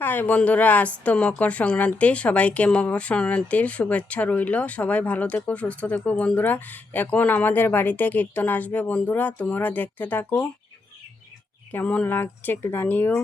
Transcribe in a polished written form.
হাই বন্ধুরা, আজ তো মকর সংক্রান্তি। সবাইকে মকর সংক্রান্তির শুভেচ্ছা রইল। সবাই ভালো থেকো, সুস্থ থেকো বন্ধুরা। এখন আমাদের বাড়িতে কীর্তন আসবে বন্ধুরা, তোমরা দেখতে থাকো। কেমন লাগছে একটু জানিও।